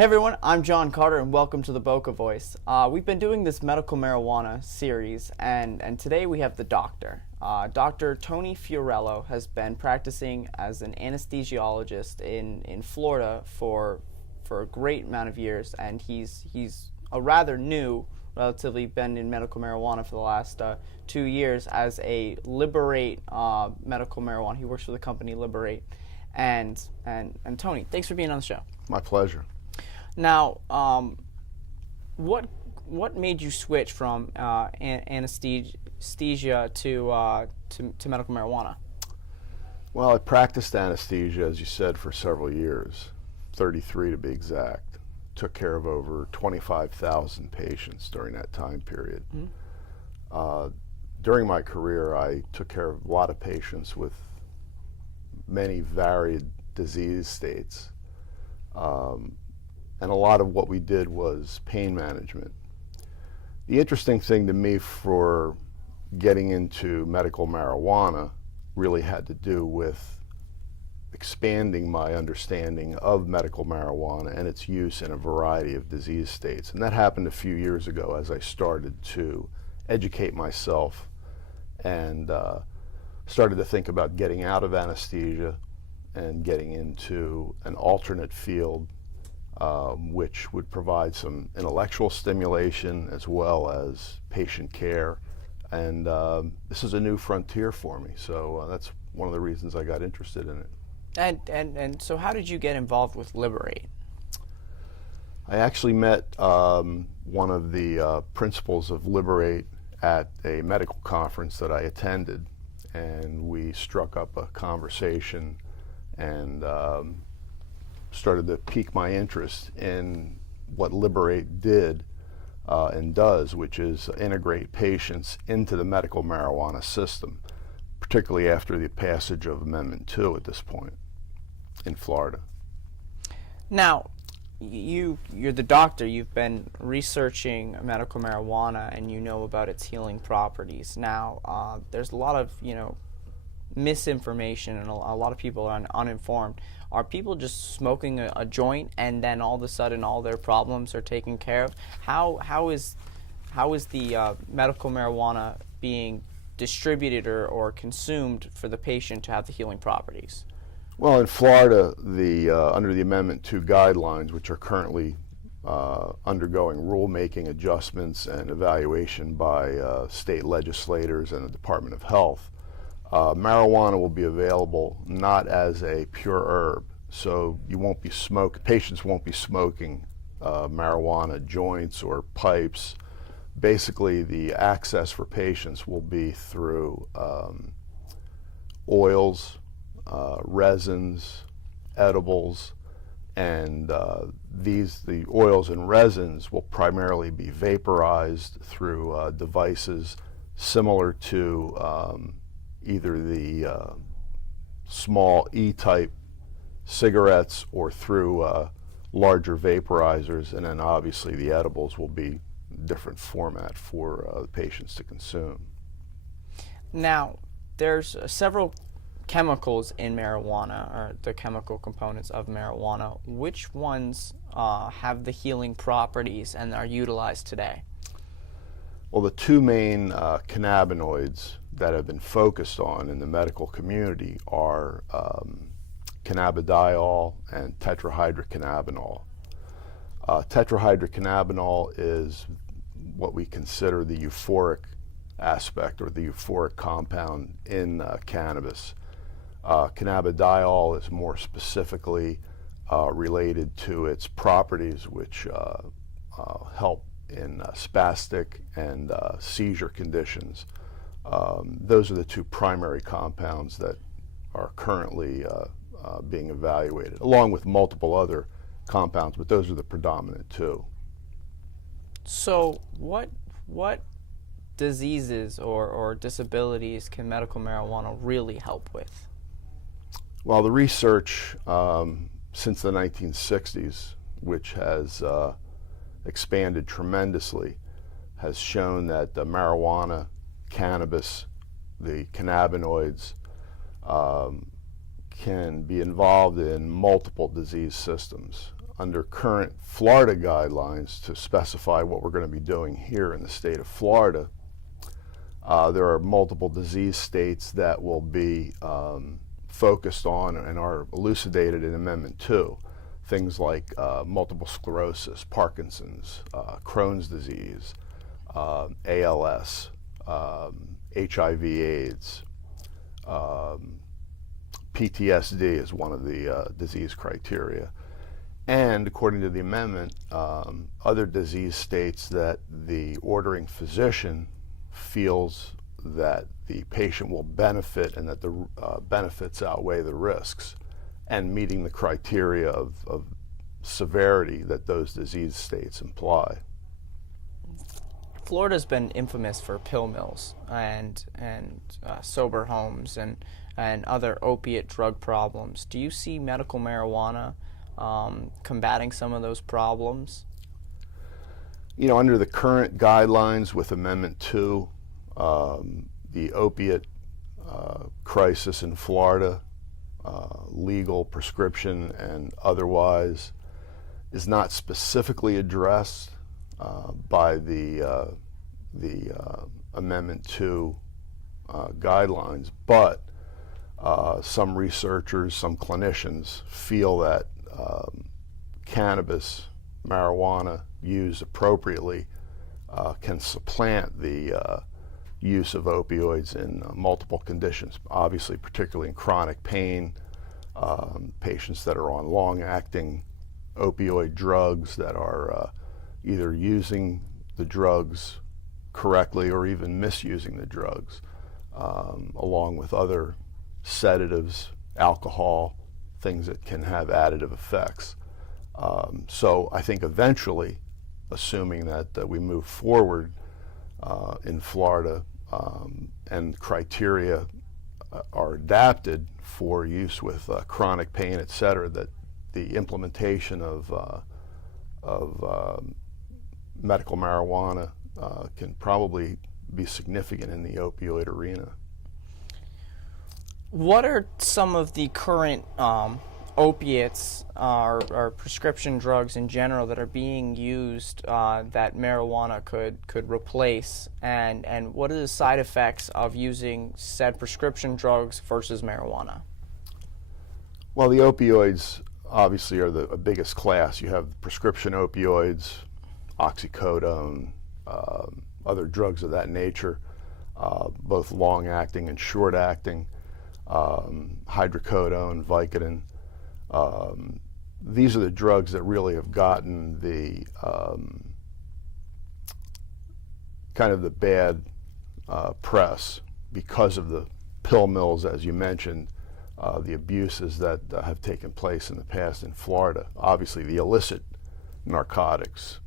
Hey everyone, I'm John Carter and welcome to the Boca Voice. We've been doing this medical marijuana series and today we have the doctor. Dr. Tony Fiorello has been practicing as an anesthesiologist in Florida for a great amount of years, and he's a rather new, relatively been in medical marijuana for the last 2 years as a Liberate medical marijuana. He works for the company Liberate. And Tony, thanks for being on the show. My pleasure. Now, what made you switch from anesthesia to medical marijuana? Well, I practiced anesthesia, as you said, for several years, 33 to be exact. Took care of over 25,000 patients during that time period. Mm-hmm. During my career, I took care of a lot of patients with many varied disease states. And a lot of what we did was pain management. The interesting thing to me for getting into medical marijuana really had to do with expanding my understanding of medical marijuana and its use in a variety of disease states. And that happened a few years ago as I started to educate myself and started to think about getting out of anesthesia and getting into an alternate field which would provide some intellectual stimulation as well as patient care. And this is a new frontier for me, so that's one of the reasons I got interested in it. And so how did you get involved with Liberate? I actually met one of the principals of Liberate at a medical conference that I attended, and we struck up a conversation and started to pique my interest in what Liberate did and does, which is integrate patients into the medical marijuana system, particularly after the passage of Amendment 2 at this point in Florida. Now, you're the doctor. You've been researching medical marijuana and you know about its healing properties. Now, there's a lot of, misinformation and a lot of people are uninformed. Are people just smoking a joint and then all of a sudden all their problems are taken care of? How is the medical marijuana being distributed or consumed for the patient to have the healing properties? Well, in Florida, under the Amendment 2 guidelines, which are currently undergoing rulemaking adjustments and evaluation by state legislators and the Department of Health, marijuana will be available not as a pure herb, so patients won't be smoking marijuana joints or pipes. Basically, the access for patients will be through oils, resins, edibles, and the oils and resins will primarily be vaporized through devices similar to either the small E-type cigarettes or through larger vaporizers, and then obviously the edibles will be different format for the patients to consume. Now, there's several chemicals in marijuana, or the chemical components of marijuana. Which ones have the healing properties and are utilized today? Well, the two main cannabinoids that have been focused on in the medical community are cannabidiol and tetrahydrocannabinol. Tetrahydrocannabinol is what we consider the euphoric aspect or the euphoric compound in cannabis. Cannabidiol is more specifically related to its properties, which help in spastic and seizure conditions. Those are the two primary compounds that are currently being evaluated, along with multiple other compounds, but those are the predominant two. So what diseases or disabilities can medical marijuana really help with? Well, the research since the 1960s, which has expanded tremendously, has shown that the marijuana, cannabis, the cannabinoids can be involved in multiple disease systems. under current Florida guidelines to specify what we're going to be doing here in the state of Florida, there are multiple disease states that will be focused on and are elucidated in Amendment 2. Things like multiple sclerosis, Parkinson's, Crohn's disease, ALS, HIV/AIDS, PTSD is one of the disease criteria. And according to the amendment, other disease states that the ordering physician feels that the patient will benefit and that the benefits outweigh the risks, and meeting the criteria of severity that those disease states imply. Florida's been infamous for pill mills and sober homes and other opiate drug problems. Do you see medical marijuana combating some of those problems? You know, under the current guidelines with Amendment 2, the opiate crisis in Florida, legal, prescription, and otherwise, is not specifically addressed by the Amendment 2 guidelines, but some researchers, some clinicians feel that cannabis, marijuana used appropriately can supplant the use of opioids in multiple conditions, obviously particularly in chronic pain, patients that are on long-acting opioid drugs that are either using the drugs correctly or even misusing the drugs, along with other sedatives, alcohol, things that can have additive effects. So I think eventually, assuming that we move forward in Florida and criteria are adapted for use with chronic pain, et cetera, that the implementation of medical marijuana can probably be significant in the opioid arena. What are some of the current opiates or prescription drugs in general that are being used that marijuana could replace, and what are the side effects of using said prescription drugs versus marijuana? Well, the opioids obviously are the biggest class. You have prescription opioids, oxycodone, other drugs of that nature, both long-acting and short-acting, hydrocodone, Vicodin. These are the drugs that really have gotten the kind of the bad press because of the pill mills, as you mentioned, the abuses that have taken place in the past in Florida. Obviously, the illicit narcotics.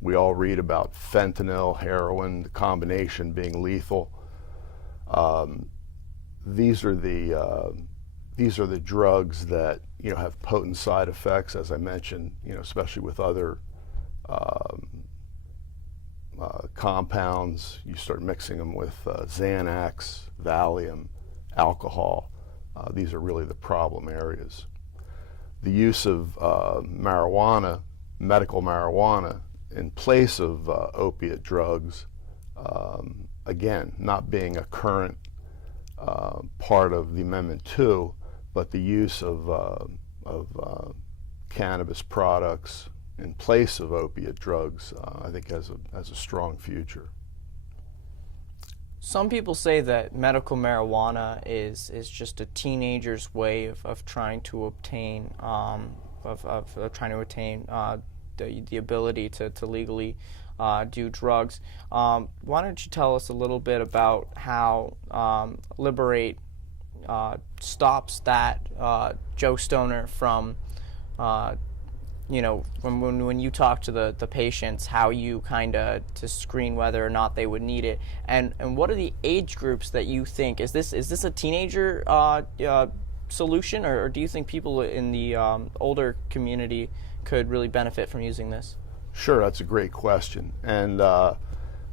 We all read about fentanyl, heroin, the combination being lethal. These are the drugs that have potent side effects, as I mentioned, especially with other compounds. You start mixing them with Xanax, Valium, alcohol. These are really the problem areas. The use of marijuana, medical marijuana, in place of opiate drugs, again, not being a current part of the Amendment 2, but the use of cannabis products in place of opiate drugs, I think has a strong future. Some people say that medical marijuana is just a teenager's way of trying to obtain the ability to legally do drugs. Why don't you tell us a little bit about how Liberate stops that Joe Stoner from, when you talk to the patients, how you kind of to screen whether or not they would need it, and what are the age groups that you think is this a teenager solution, or do you think people in the older community could really benefit from using this? Sure, that's a great question. And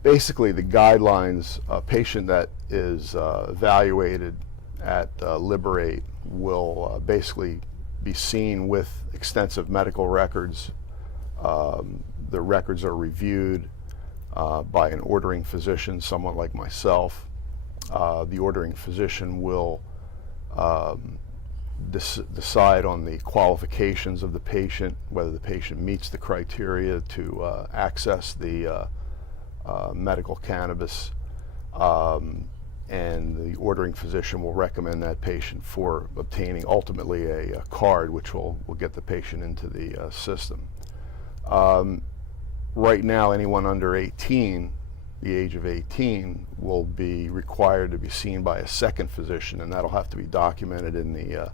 basically the guidelines, a patient that is evaluated at Liberate will basically be seen with extensive medical records. The records are reviewed by an ordering physician, someone like myself. The ordering physician will decide on the qualifications of the patient, whether the patient meets the criteria to access the medical cannabis, and the ordering physician will recommend that patient for obtaining ultimately a card which will get the patient into the system. Right now, anyone under 18, the age of 18, will be required to be seen by a second physician, and that'll have to be documented in the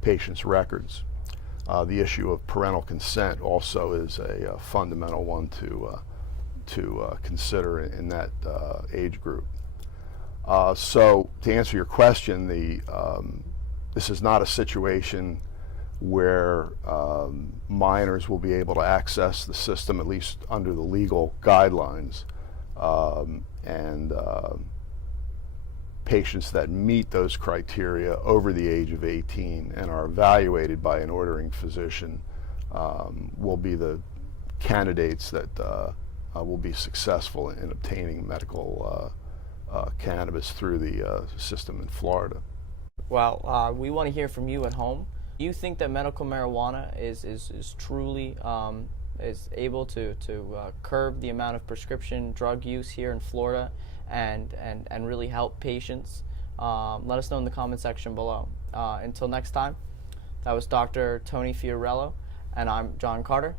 patient's records. The issue of parental consent also is a fundamental one to consider in that age group. So to answer your question, this is not a situation where minors will be able to access the system, at least under the legal guidelines, and patients that meet those criteria over the age of 18 and are evaluated by an ordering physician will be the candidates that will be successful in obtaining medical cannabis through the system in Florida. Well, we want to hear from you at home. Do you think that medical marijuana is truly is able to curb the amount of prescription drug use here in Florida and really help patients? Let us know in the comment section below. Until next time, that was Dr. Tony Fiorello, and I'm John Carter.